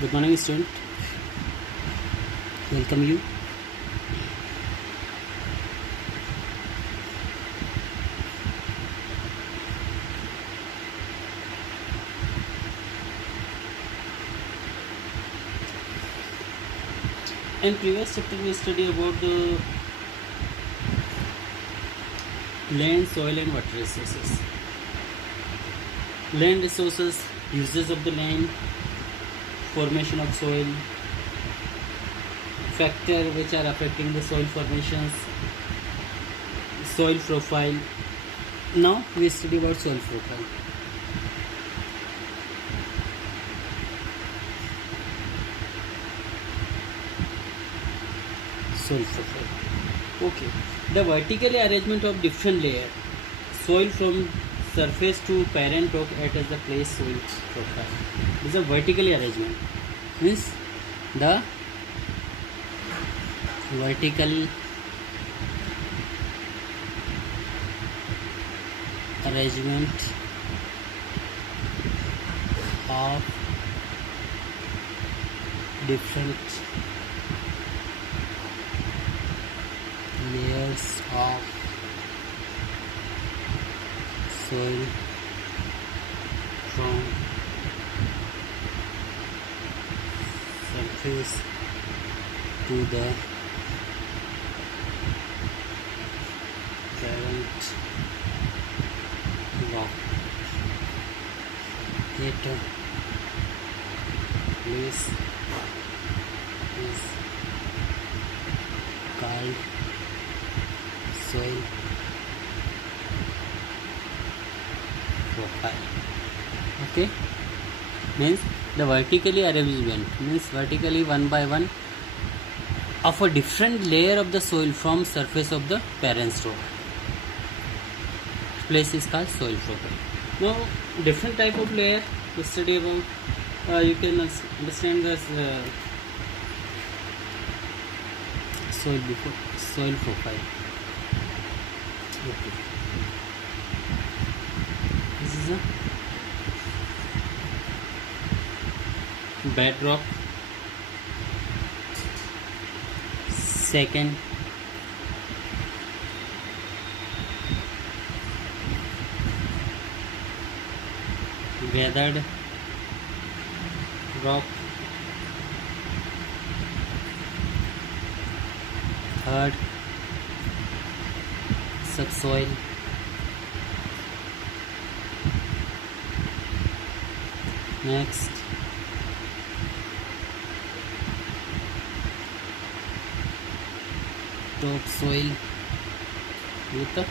Good morning, student. Welcome you. In previous chapter, we study about the land, soil, and water resources. Land resources, uses of the land, formation of soil, factor which are affecting the soil formations, soil profile. Now we study about soil profile. Soil profile. Okay. The vertical arrangement of different layer soil from surface to parent rock at as the place soil profile. This is a vertical arrangement. Means the vertical arrangement of different layers of soil from surface to the parent rock at a place is called soil profile. Okay, means the vertically arrangement means vertically one by one of a different layer of the soil from surface of the parent rock. Place is called soil profile. Now different type of layer to study about. You can understand this soil profile. Okay. This is a bedrock. Second, weathered rock. Third, subsoil. Next, topsoil with the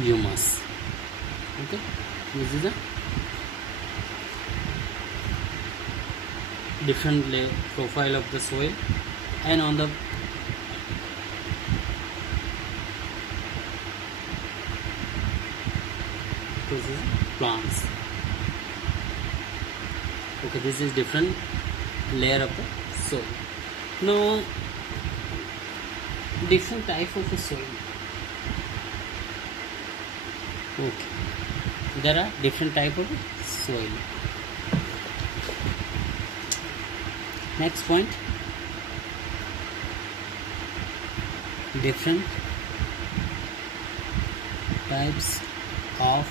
humus. Okay, this is a different profile of the soil, and on the this is plants. Okay, this is different layer of the soil. Now different type of the soil. Okay, there are different type of soil. Next point, different types of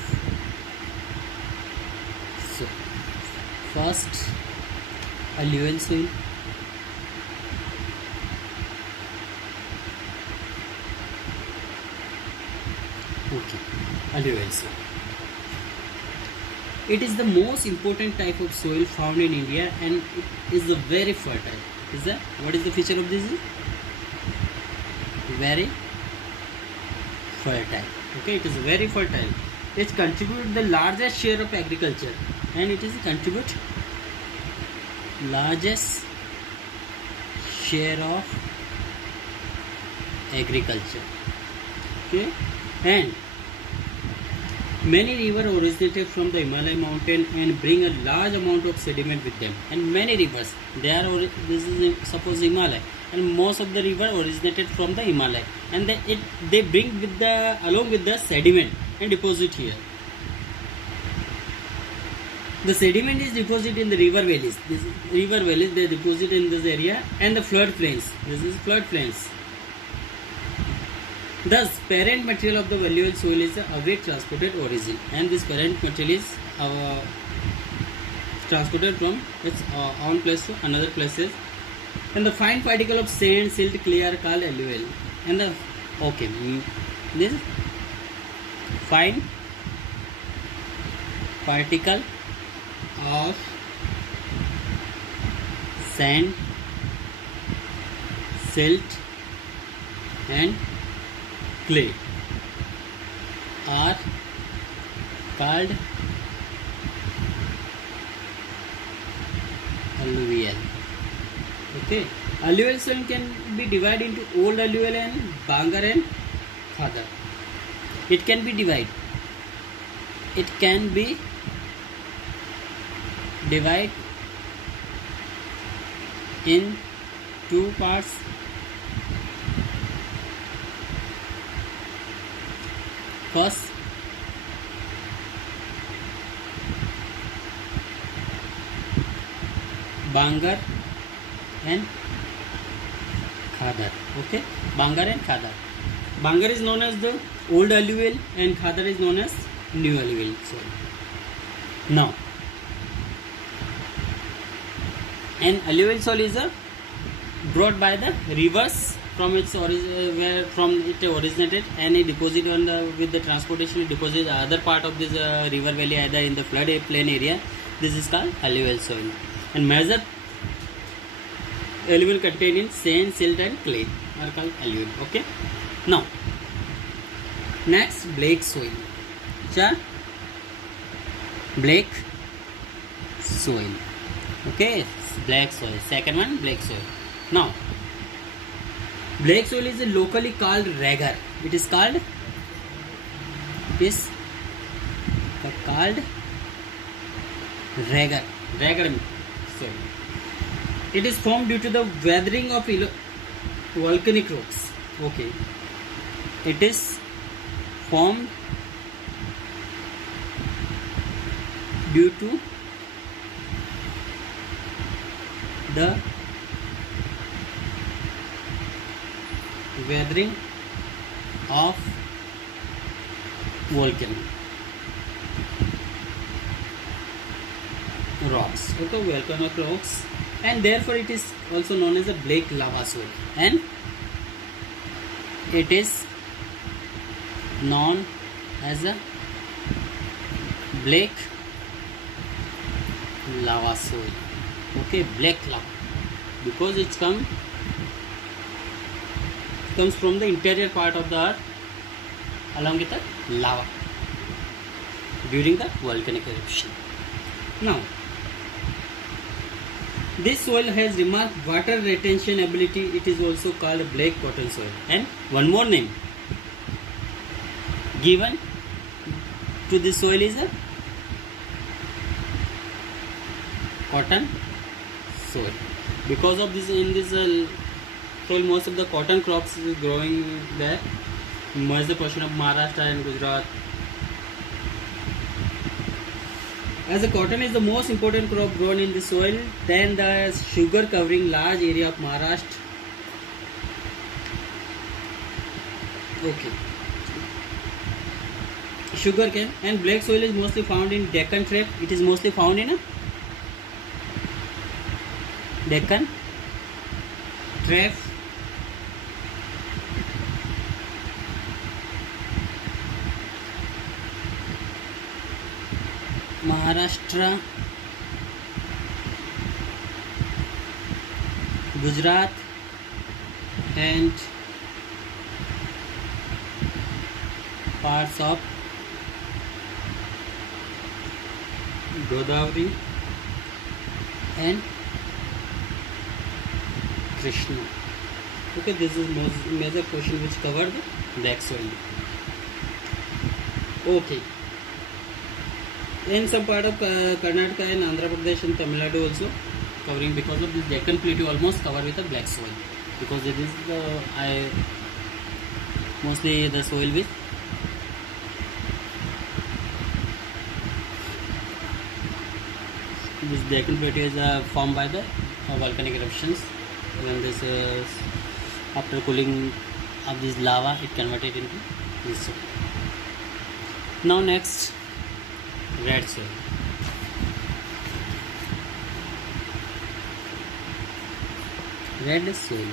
soil. First, alluvial soil. Okay, alluvial soil. It is the most important type of soil found in India, and it is very fertile. What is the feature of this? Very fertile. Okay, it is very fertile. It contributes the largest share of agriculture, and it is contribute largest share of agriculture. Okay, and many rivers originated from the Himalaya mountain and bring a large amount of sediment with them. And many rivers, this is suppose Himalaya, and most of the river originated from the Himalaya, and they bring with along with the sediment and deposit here. The sediment is deposited in the river valleys. This river valleys they deposit in this area, and the floodplains. This is floodplains. Thus, parent material of the alluvial soil is the away transported origin, and this parent material is transported from its own place to another places. And the fine particle of sand, silt, clay are called alluvial. And the this fine particle of sand, silt and clay are called alluvial. Okay, alluvial soil can be divided into old alluvial and Bangar and Khadar. It can be divided. It can be divided in two parts. First, Bangar and Khadar. Okay, Bangar and Khadar. Bangar is known as the old alluvial and Khadar is known as new alluvial soil. Now, an alluvial soil is brought by the rivers from its where from it originated, and it deposited on with the transportation it deposited other part of this river valley either in the flood plain area. This is called alluvial soil. And major alluvial containing sand, silt and clay are called alluvial. Okay. Now, next black soil. Black soil. Okay, black soil. Second one, black soil. Now, black soil is locally called ragar. It is called ragar. Ragar soil. It is formed due to the weathering of volcanic rocks. Okay. It is formed due to the weathering of volcanic rocks. Okay, volcanic rocks, and therefore it is also known as a black lava soil, and it is known as a black lava soil. Okay, black lava, because it comes from the interior part of the earth along with the lava during the volcanic eruption. Now, this soil has remarked water retention ability. It is also called black cotton soil. And one more name given to this soil is a cotton soil. Because of this, in this soil, most of the cotton crops is growing there. Major portion of Maharashtra and Gujarat. As the cotton is the most important crop grown in the soil, then the sugar covering large area of Maharashtra. Okay. Sugar cane and black soil is mostly found in Deccan Tract. It is mostly found in Deccan Tract. Maharashtra, Gujarat and parts of Godavari and Krishna. Okay, this is major portion which covered the black soil. Okay. In some part of Karnataka and Andhra Pradesh and Tamil Nadu also covering, because of this Deccan Plateau almost covered with a black soil, because it is the mostly the soil with This Deccan Plateau is formed by the volcanic eruptions. When this after cooling of this lava, it converted into this soil. Now next, red soil. Red soil.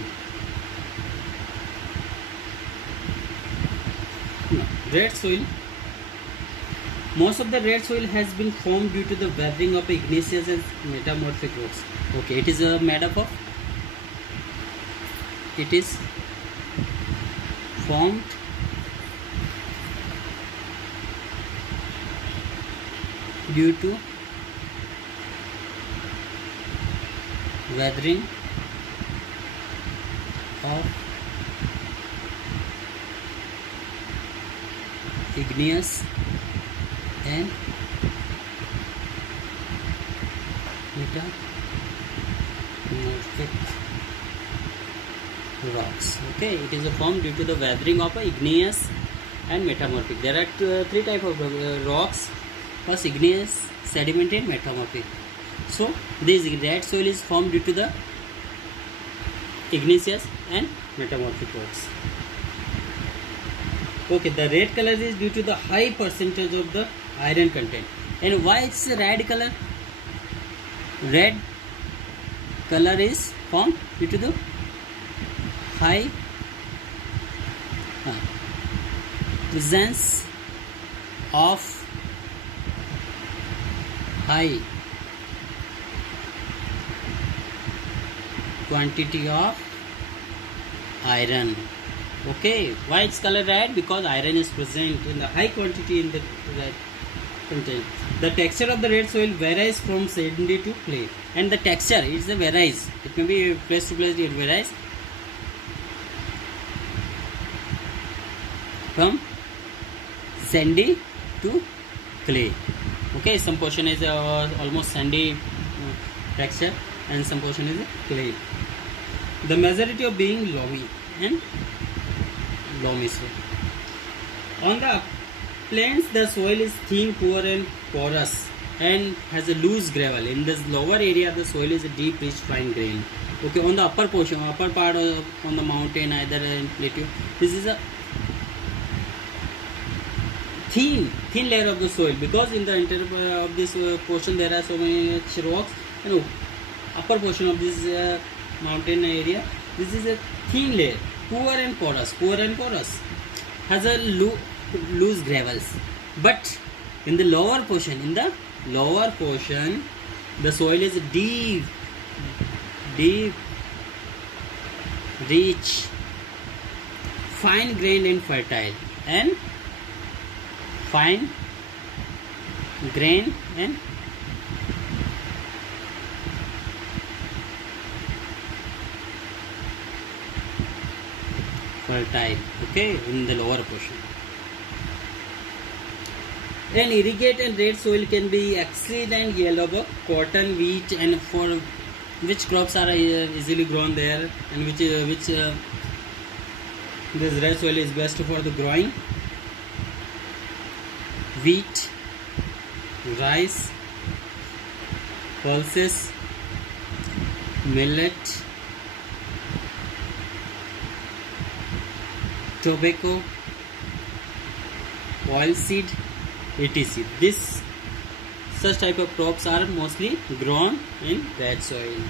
No, red soil. Most of the red soil has been formed due to the weathering of igneous and metamorphic rocks. Okay, it is made up of. It is formed due to weathering of igneous and metamorphic rocks. Okay, it is formed due to the weathering of igneous and metamorphic. There are three types of rocks. First, igneous, sedimentary, and metamorphic. So this red soil is formed due to the igneous and metamorphic rocks. Okay, the red color is due to the high percentage of the iron content. And why it's a red color? Red color is formed due to the high presence of high quantity of iron. Okay, why it's color red? Because iron is present in the high quantity in the red content. The texture of the red soil varies from sandy to clay, and the texture is the varies. It may be place to place. It varies from sandy to clay. Okay, some portion is almost sandy texture, and some portion is clay. The majority of being loamy and loamy soil. On the plains, the soil is thin, poor, and porous, and has a loose gravel. In this lower area, the soil is a deep, rich, fine grain. Okay, on the upper portion, upper part on the mountain, either in plateau, this is a thin layer of the soil, because in the interior of this portion there are so many rocks, and upper portion of this mountain area, this is a thin layer, poor and porous, has a loose gravels. But in the lower portion, the soil is deep, rich, fine grained and fertile, and fine grain and fertile. Okay, in the lower portion. An irrigated red soil can be excellent yellow of cotton, wheat, and for which crops are easily grown there, and which this red soil is best for the growing. Wheat, rice, pulses, millet, tobacco, oilseed, etc. Such type of crops are mostly grown in red soil.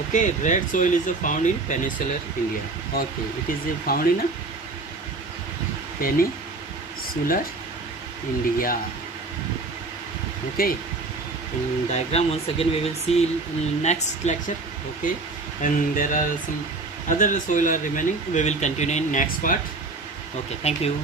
Okay, red soil is found in peninsular India. Okay, it is found in peninsular India. Okay, in diagram once again we will see in next lecture. Okay, and there are some other soil are remaining. We will continue in next part. Okay, thank you.